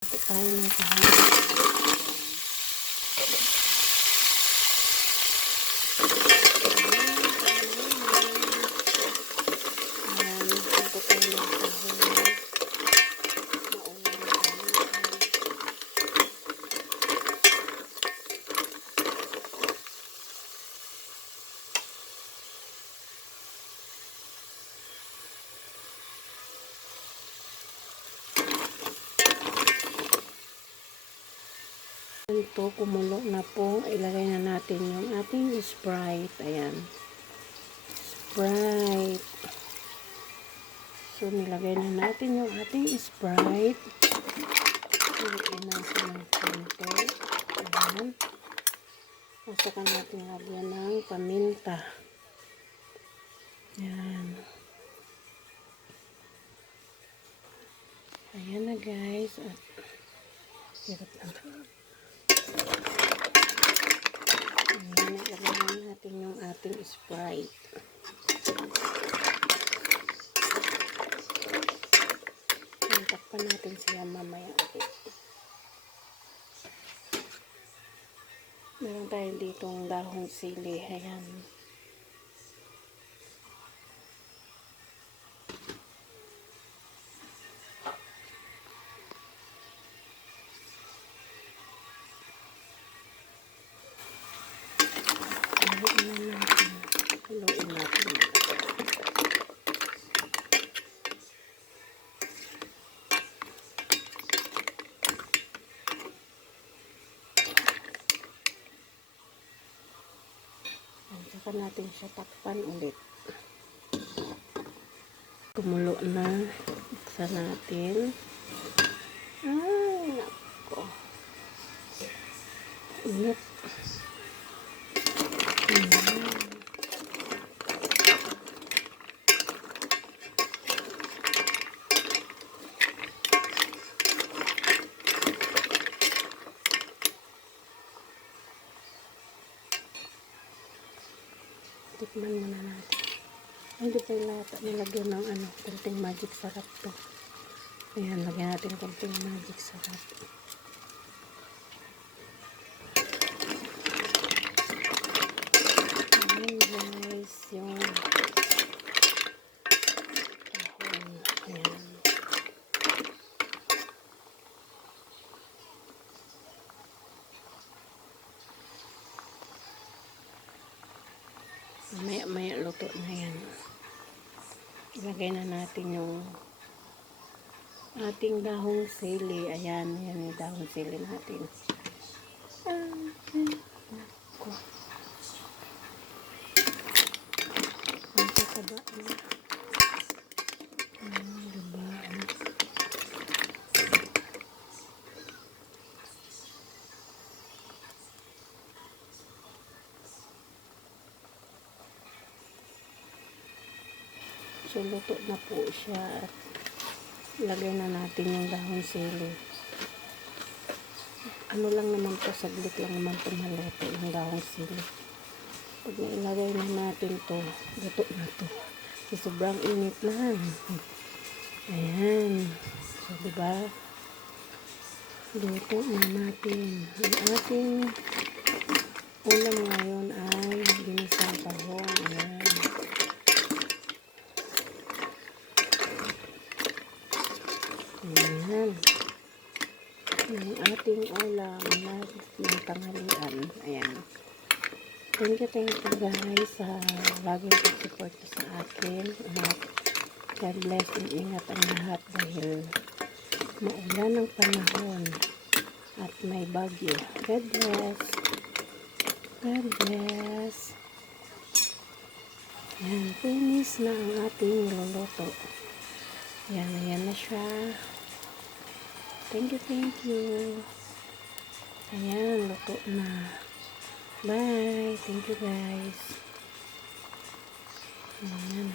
Ito tayo ng kahapon. Ayan, ito tayo ng kahapon. Ito, kumulo na po. Ilagay na natin yung ating Sprite. Ayan. Sprite. So, nilagay na natin yung ating Sprite. Ilagay natin ng konti. Ayan. At saka natin lagyan ng paminta. Ayan. Ayan na guys. At hirap lang. Ayan, ilagay natin yung ating Sprite. Takpan natin sila mamaya ulit. Meron tayo ditong dahong sili. Ayan. Haluin natin. Saka natin siya takpan ulit. Kumulo na. Buksan natin. Ay, nako. Init. Tikman muna natin. Hindi pa yung lata. Nilagyan ng konting magic sarap to. Ayan, lagyan natin konting magic sarap. Ayan guys, yung kahon. Ayan. Maya luto na yan. Ilagay na natin yung ating dahong sili. Ayan, yan yung dahong sili natin. Ako. Ang kakaba na. Diba? So, luto na po siya at lagay na natin yung dahon sili. Ano lang naman to, saglit lang naman to maluto yung dahon sili. Pag nailagay na natin to, luto na to. So, sobrang init na. Ayan. So, diba? Luto na natin. Ang ating ulam ngayon ay ginisang tahong. Ayan. Ayan. Yung ating ulam ng tanghalian. Ayan. Thank you guys sa laging pag-support sa akin. At God bless and ingat ang lahat dahil maulan ng panahon at may bagyo. God bless. God bless. Ayan. Finish na ang ating niluluto. Ayan na siya. Thank you. Ayan, luto na. Bye. Thank you guys. Ayan.